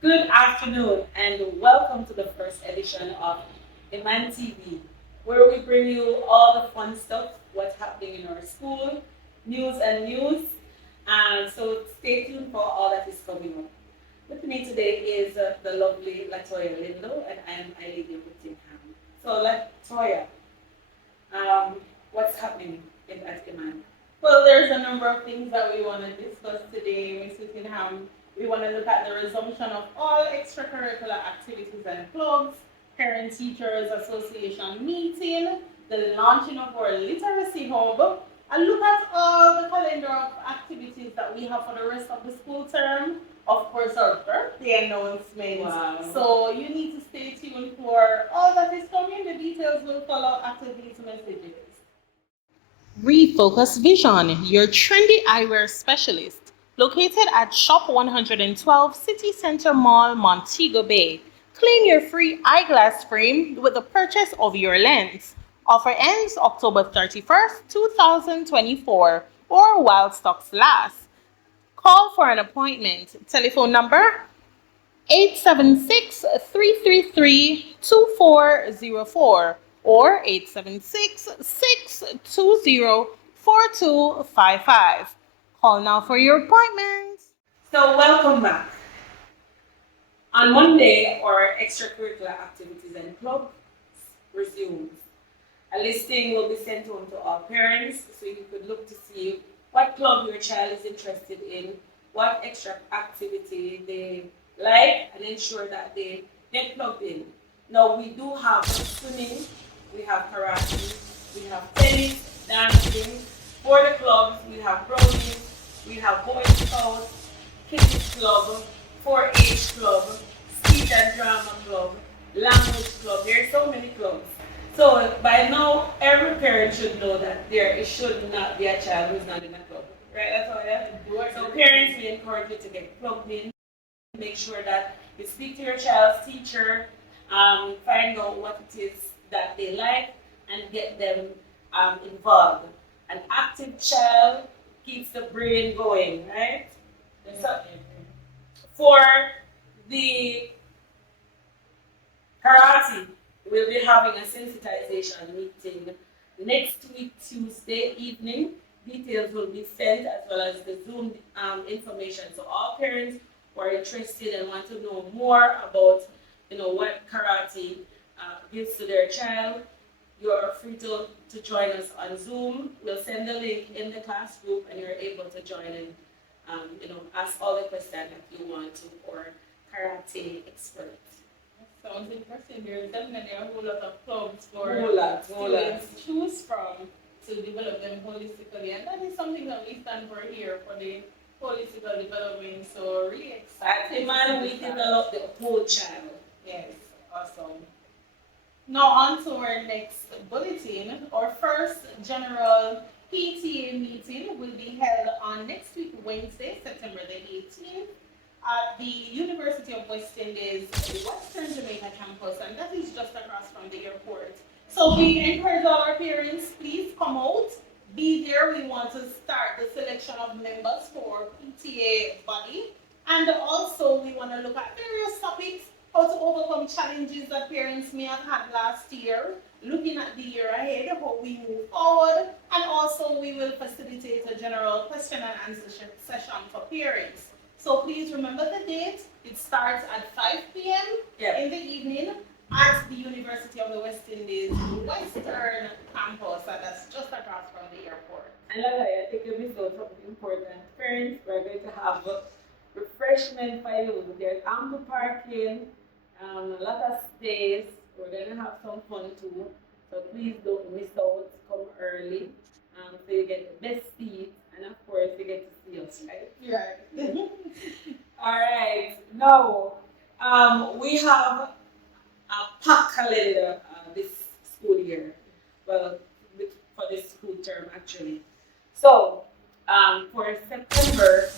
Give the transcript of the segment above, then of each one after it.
Good afternoon and welcome to the first edition of Emann TV, where we bring you all the fun stuff, what's happening in our school, news. And so stay tuned for all that is coming up. With me today is the lovely Latoya Lindo, and I am Eileen Whittingham. So Latoya, um, what's happening at Emann? Well, there's a number of things that we want to discuss today, Ms. Whittingham. We want to look at the resumption of all extracurricular activities and clubs, Parent Teachers Association meeting, the launching of our literacy hub, and look at all the calendar of activities that we have for the rest of the school term. Of course, our birthday announcements. Wow. So you need to stay tuned for all that is coming. The details will follow after these messages. Refocus Vision, your trendy eyewear specialist, located at Shop 112 City Center Mall, Montego Bay. Claim your free eyeglass frame with the purchase of your lens. Offer ends October 31st, 2024, or while stocks last. Call for an appointment. Telephone number 876-333-2404 or 876-620-4255. Call now for your appointment. So welcome back. On Monday, our extracurricular activities and clubs resumes. A listing will be sent on to all parents so you could look to see what club your child is interested in, what extra activity they like, and ensure that they get plugged in. Now, we do have swimming, we have karate, we have tennis, dancing. For the clubs, we have rowing, we have Boy Scouts, Kids Club, 4-H Club, Speech and Drama Club, Language Club. There are so many clubs. So by now, every parent should know that there should not be a child who's not in a club. Right, that's all yeah? So parents, we encourage you to get plugged in. Make sure that you speak to your child's teacher, find out what it is that they like, and get them involved. An active child keeps the brain going, right? So for the karate, we'll be having a sensitization meeting next week, Tuesday evening. Details will be sent as well as the Zoom information. So all parents who are interested and want to know more about, what karate gives to their child, you're free to join us on Zoom. We'll send the link in the class group and you're able to join and, ask all the questions that you want to for karate experts. Sounds interesting. There's definitely a whole lot of clubs for Whole lot. students to choose from to develop them holistically. And that is something that we stand for here for the holistical development. So really At excited. Emann, we develop the whole child. Yes, awesome. Now on to our next bulletin. Our first general PTA meeting will be held on next week, Wednesday, September the 18th, at the University of West Indies Western Jamaica campus, and that is just across from the airport. So we encourage all our parents, please come out, be there. We want to start the selection of members for PTA body, and also we want to look at various topics, how to overcome challenges that parents may have had last year, looking at the year ahead, how we move forward, and also we will facilitate a general question and answer session for parents. So please remember the date. It starts at 5 p.m. In the evening at the University of the West Indies Western campus, and that's just across from the airport. And I think it'll be so something important. Parents, we're going to have refreshment for you. There's ample parking, a lot of space. We're going to have some fun too. So please don't miss out. Come early so you get the best seats. And of course, you get to see us, right? Right. All right. Now, we have a packed calendar this school year. Well, for this school term, actually. So, for September,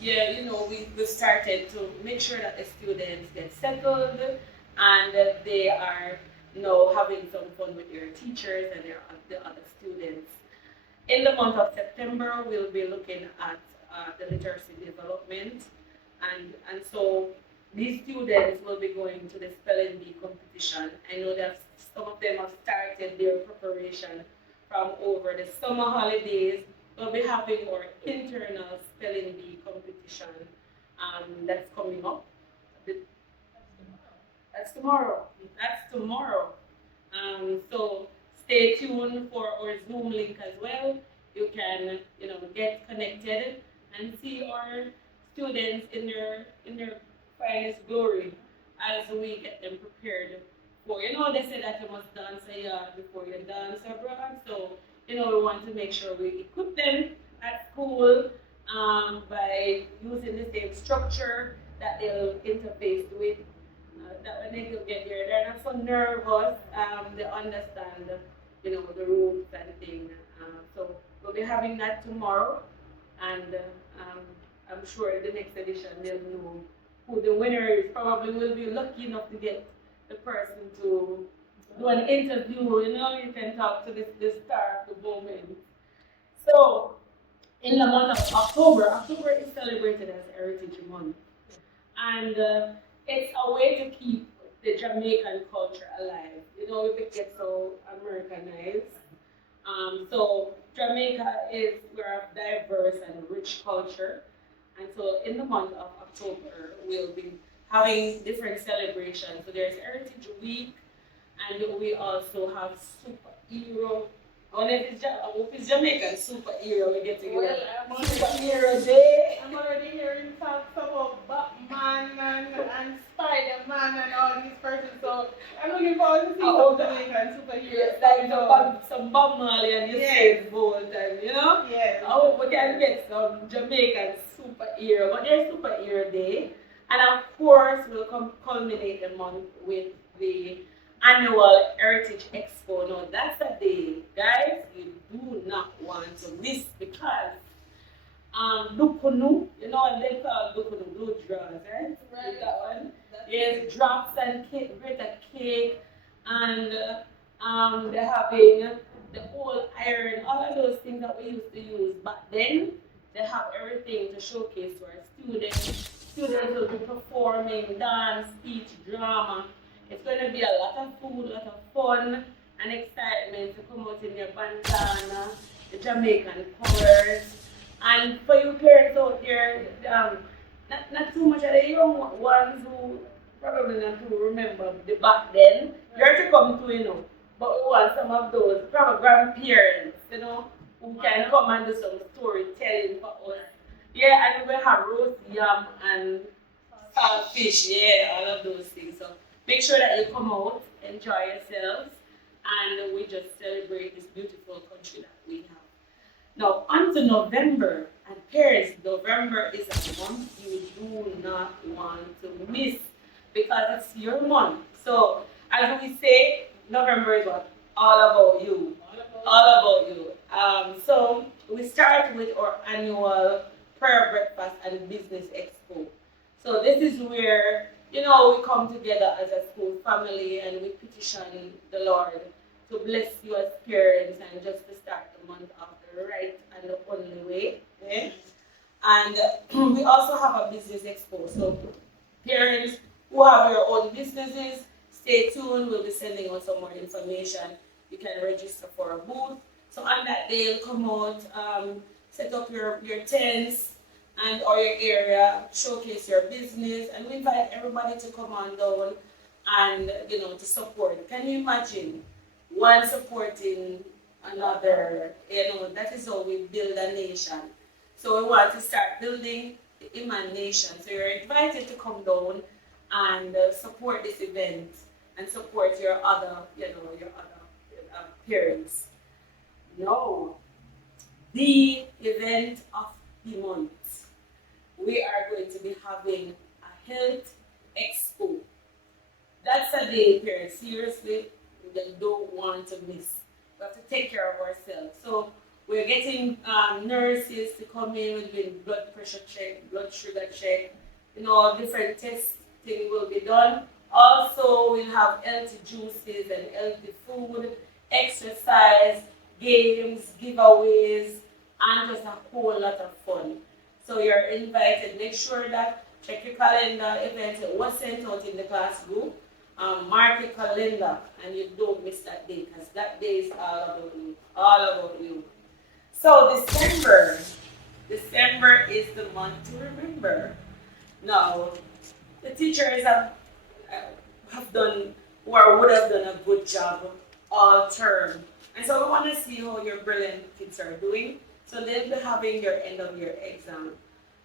we started to make sure that the students get settled and that they are, having some fun with their teachers and the other students. In the month of September, we'll be looking at the literacy development, and so these students will be going to the spelling bee competition. I know that some of them have started their preparation from over the summer holidays. We'll be having our internal spelling bee competition that's coming up. That's tomorrow. That's tomorrow. So stay tuned for our Zoom link as well. You can, get connected and see our students in their finest glory as we get them prepared for. They say that you must dance a yard before you dance abroad. So we want to make sure we equip them at school by using the same structure that they'll interface with that when they do get there, they're not so nervous. They understand, the rules and things. So we'll be having that tomorrow, and I'm sure the next edition they'll know who the winner is. Probably will be lucky enough to get the person to do an interview. You can talk to the star of the moment. So in the month of October, October is celebrated as Heritage Month. And it's a way to keep the Jamaican culture alive. If it gets so Americanized. So Jamaica is we're a diverse and rich culture, and so in the month of October we'll be having different celebrations. So there's Heritage Week, and we also have superhero. I hope it's Jamaican superhero we get together. Well, Superhero Day. I'm already hearing talks about Batman and Spider-Man and all these persons, so I'm looking forward to seeing some Jamaican superheroes. Like some Bob Marley and you say Bolt and. Yes. I hope we can get some Jamaican superhero. But there's superhero day. And of course we'll culminate the month with the annual Heritage Expo. Now that's a day, guys, you do not want to miss because Dukunu, what they call Dukunu, blue draws, right? Right. That one. Yes, drops and cake, greater cake, and they're having the old iron, all of those things that we used to use back then. They have everything to showcase to our students. Students will be performing dance, speech, drama. It's going to be a lot of food, a lot of fun and excitement to come out in your bandana, the Jamaican colors. And for you parents out there, not too much of the young ones who probably not to remember the back then, you're to come to. But we want some of those, probably grandparents, who can come and do some storytelling for us. Yeah, and we will have roast yam and fish, yeah, all of those things. So make sure that you come out, enjoy yourselves, and we just celebrate this beautiful country that we have. Now, on to November, and parents, November is a month you do not want to miss because it's your month. So, as we say, November is what? All about you. All about you. So, we start with our annual prayer breakfast and business expo. So, this is where we come together as a school family and we petition the Lord to bless you as parents and just to start the month off the right and the only way. Okay? And we also have a business expo. So parents who have your own businesses, stay tuned. We'll be sending out some more information. You can register for a booth. So on that day, you'll come out, set up your tents, and or your area, showcase your business, and we invite everybody to come on down and to support. Can you imagine one supporting another? That is how we build a nation. So we want to start building the Emann nation. So you're invited to come down and support this event and support your other parents. Now, the event of the month. We are going to be having a health expo. That's a day, parents, seriously, we don't want to miss. We have to take care of ourselves. So we're getting nurses to come in with doing blood pressure check, blood sugar check, different testing will be done. Also, we'll have healthy juices and healthy food, exercise, games, giveaways, and just a whole lot of fun. So you're invited. Make sure that check your calendar. Event was sent out in the class group. Mark your calendar and you don't miss that day because that day is all about you. All about you. So December is the month to remember. Now, the teachers have done or would have done a good job all term. And so we want to see how your brilliant kids are doing. So they'll be having your end of year exam.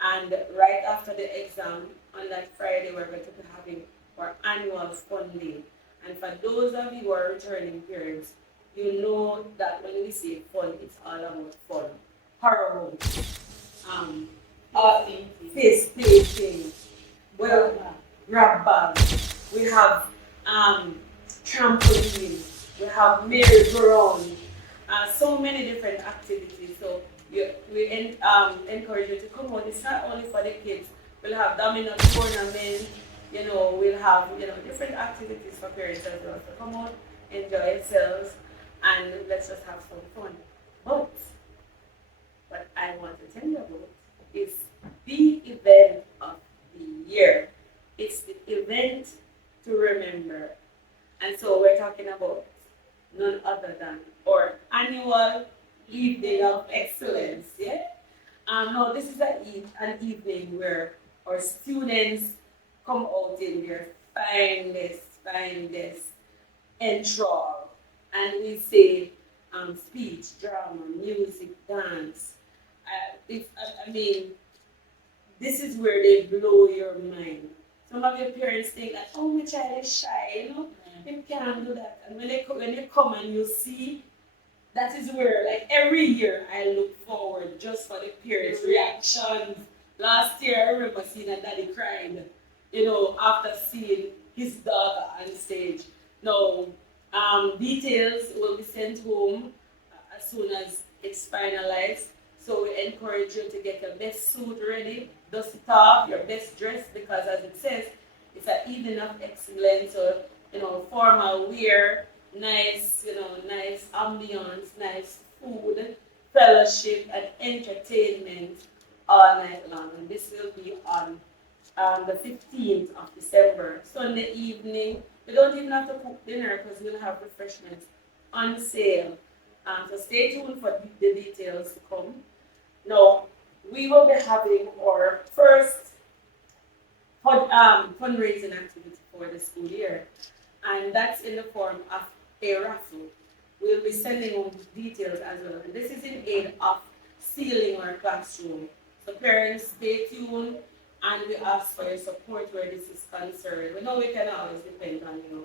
And right after the exam, on that Friday, we're going to be having our annual fun day. And for those of you who are returning parents, you know that when we say fun, it's all about fun. Horror movies, um, uh, face painting, well, grab bags. We have trampoline. We have merry-go-round. So many different activities. So encourage you to come out. It's not only for the kids. We'll have domino tournament. We'll have different activities for parents as well. So come out, enjoy yourselves, and let's just have some fun. But what I want to tell you about is the event of the year. It's the event to remember. And so we're talking about none other than our annual Evening of Excellence. Yeah? Now, this is an evening where our students come out in their finest enthrall. And we say speech, drama, music, dance. I mean, this is where they blow your mind. Some of your parents think that, oh, my child is shy, him can't do that. And when you come and you see, that is where, like every year, I look forward just for the parents' reactions. Last year, I remember seeing a daddy crying, after seeing his daughter on stage. Now, details will be sent home as soon as it's finalized. So we encourage you to get your best suit ready, dust it off, your best dress, because as it says, it's an evening of excellence. So, formal wear, nice ambience, nice food, fellowship, and entertainment all night long. And this will be on the 15th of December, Sunday evening. We don't even have to cook dinner because we'll have refreshments on sale. So stay tuned for the details to come. Now, we will be having our first fundraising activity for the school year, and that's in the form of a raffle. We'll be sending home details as well, and this is in aid of sealing our classroom. So parents, stay tuned, and we ask for your support where this is concerned. We know we can always depend on you,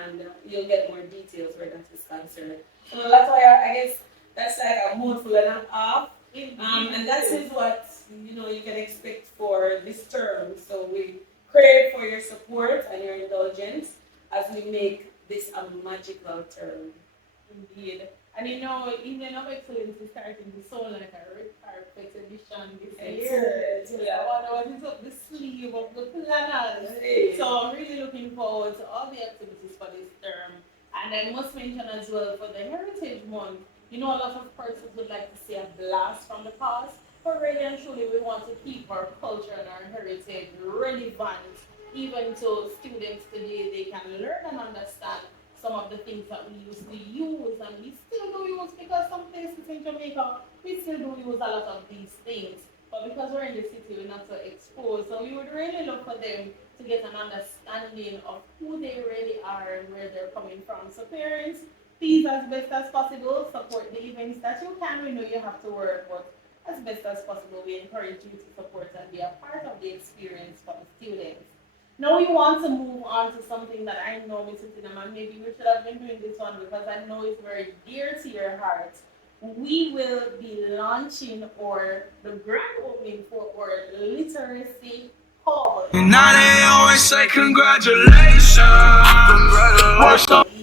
and you'll get more details where that is concerned. So that's why I guess that's like a mouthful and a half. And that is what you can expect for this term. So we crave for your support and your indulgence as we make this a magical term. Indeed. And Evening of Excellence is starting to sound like a red carpet edition this year. Yeah. I want to up the sleeve of the planners. Hey. So I'm really looking forward to all the activities for this term. And I must mention as well for the Heritage Month, a lot of persons would like to see a blast from the past, but really and truly we want to keep our culture and our heritage relevant, even to students today. They can learn and understand some of the things that we used to use, and we still do use, because some places in Jamaica, we still do use a lot of these things. But because we're in the city, we're not so exposed. So we would really look for them to get an understanding of who they really are and where they're coming from. So parents, please, as best as possible, support the events that you can. We know you have to work, but as best as possible, we encourage you to support and be a part of the experience for the students. Now we want to move on to something that I know, Mrs. Emann, maybe we should have been doing this one because I know it's very dear to your heart. We will be launching the grand opening for our literacy hub. And now they always say congratulations.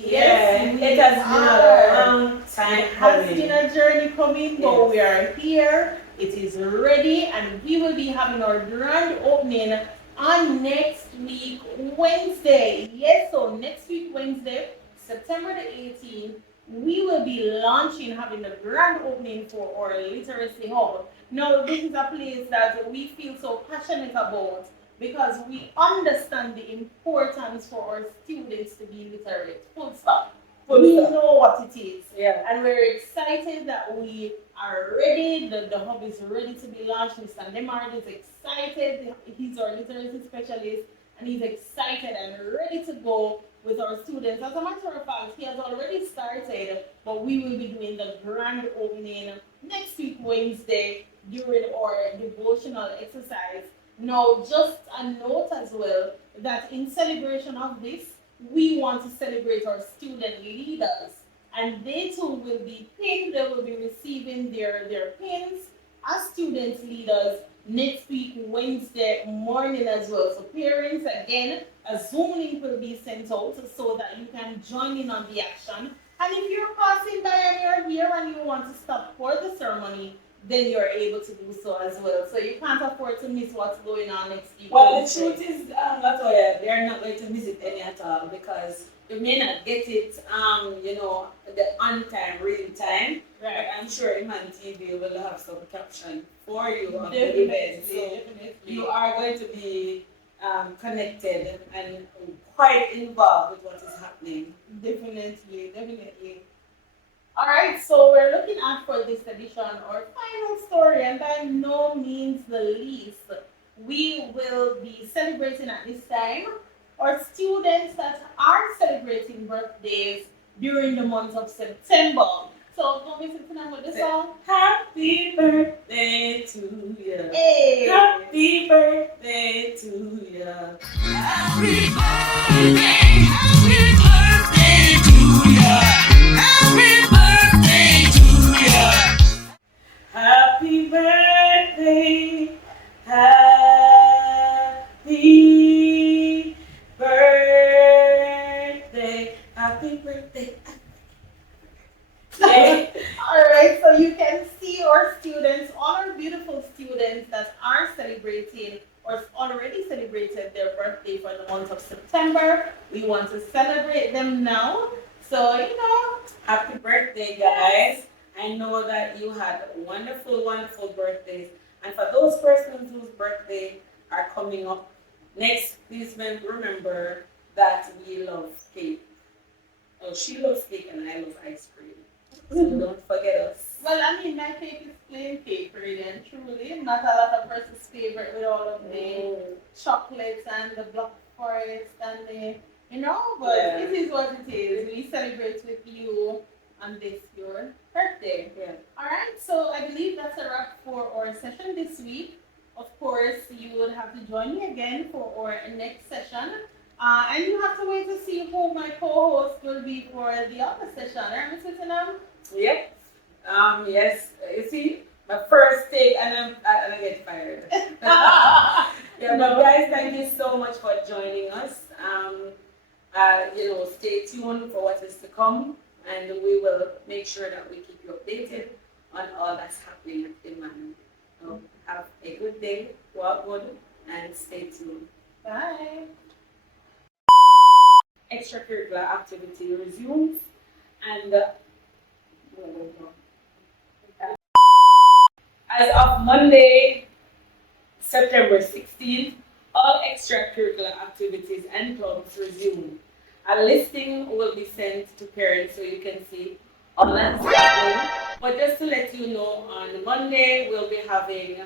Yes, it has been a long time It has been a journey coming, but we are here. It is ready, and we will be having our grand opening on next week, Wednesday. Yes, so next week, Wednesday, September the 18th, we will be having the grand opening for our literacy hub. Now, this is a place that we feel so passionate about, because we understand the importance for our students to be literate. Full stop. We know what it is. Yeah. And we're excited that we are ready. The hub is ready to be launched. Mr. Nemard is excited. He's our literacy specialist and he's excited and ready to go with our students. As a matter of fact, he has already started, but we will be doing the grand opening next week, Wednesday, during our devotional exercise. Now, just a note as well that in celebration of this, we want to celebrate our student leaders, and they too will be pinned. They will be receiving their pins as student leaders next week, Wednesday morning as well. So parents, again, a Zoom link will be sent out so that you can join in on the action. And if you're passing by and you're here and you want to stop for the ceremony, then you're able to do so as well. So you can't afford to miss what's going on next week. Well, the truth is, Latoya, they're not going to miss it any at all because you may not get it, the on time, real time. Right. But I'm sure Emann TV will have some caption for you on the Definitely, event. So definitely. you are going to be connected and quite involved with what is happening. Definitely, definitely. All right, so we're looking at for this edition our final story, and by no means the least, we will be celebrating at this time our students that are celebrating birthdays during the month of September. So, go me sing with the song. Happy birthday to you. Hey! Happy birthday to you. Happy birthday to ya. Happy birthday to ya. Happy birthday. Happy birthday. Happy birthday. Yeah. All right, so you can see our students, all our beautiful students that are celebrating or already celebrated their birthday for the month of September. We want to celebrate them now. So, Happy birthday, guys. I know that you had wonderful, wonderful birthdays. And for those persons whose birthday are coming up next, please remember that we love cake. Oh, she loves cake and I love ice cream. So don't forget us. well, I mean, my cake is plain cake, really and truly. Not a lot of person's favorite with all of the chocolates and the Black Forest and the, but Yeah. it is what it is. We celebrate with you on this, your birthday. Yeah. All right, so I believe that's a wrap for our session this week. Of course, you will have to join me again for our next session. And you have to wait to see who my co-host will be for the other session. Right, Ms. Whittingham? Yep. Yes. You see, my first take and I get fired. Yeah, but guys, thank you so much for joining us. Stay tuned for what is to come, and we will make sure that we keep you updated on all that's happening at Emann. So have a good day, walk good, and stay tuned. Bye. Extracurricular activity resumes, and as of Monday, September 16th, all extracurricular activities and clubs resume. A listing will be sent to parents so you can see all that's happening. But just to let you know, on Monday we'll be having